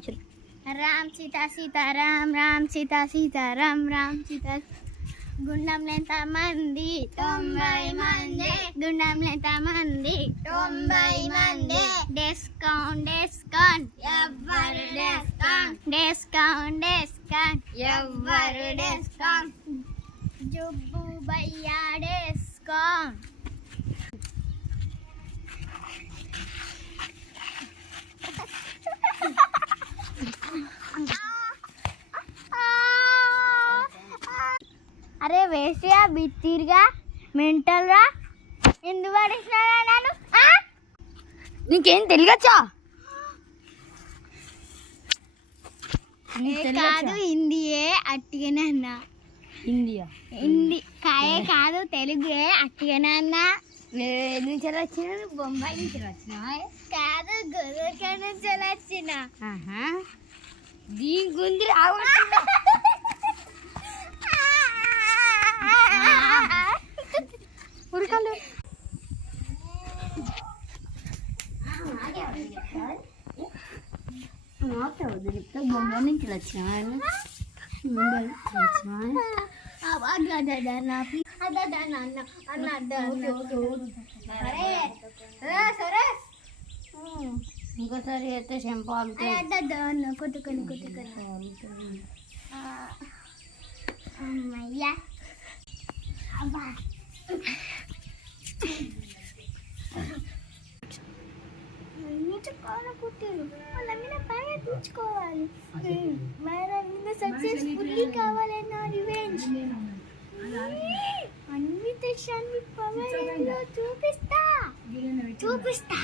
రామ్ సీతా సీతారాం రామ్ సీతా సీతారాం రామ్ సీతా గుండంలో ఎంత మంది 90 మంది గుండంలో ఎంత మంది 90 మంది డిస్కౌంట్ డిస్కౌంట్ ఎవ్వరు డిస్కౌంట్ డిస్కౌంట్ డిస్కౌంట్ ఎవ్వరు డిస్కౌంట్ జుబ్బు భయ్యా డిస్కౌంట్ అరే వేసియా బిత్తిరిగా మెంటల్ రా ఎందుకు పడేసినారా నన్ను నీకేం తెలియచ్చా కాదు హిందీయే అట్టిగానే అన్నా హిందీ కాయే కాదు తెలుగే అట్టిగానే అన్నా నుంచి వచ్చిన బొంబాయి నుంచి వచ్చిన కాదు గొర్రెక నుంచి వచ్చిన దీని గుంది ఉరకాలు బొంబాయి నుంచి వచ్చిన ఇంకోసారి అయితే చెంపాలు కొట్టుకొని అమ్మయ్యా కుట్టారు వాళ్ళ మీద బాగా తీర్చుకోవాలి మన మీద సక్సెస్ఫుల్లీ కావాలన్నా రివెంజ్ అన్విత షన్వి పవర్ చూపిస్తా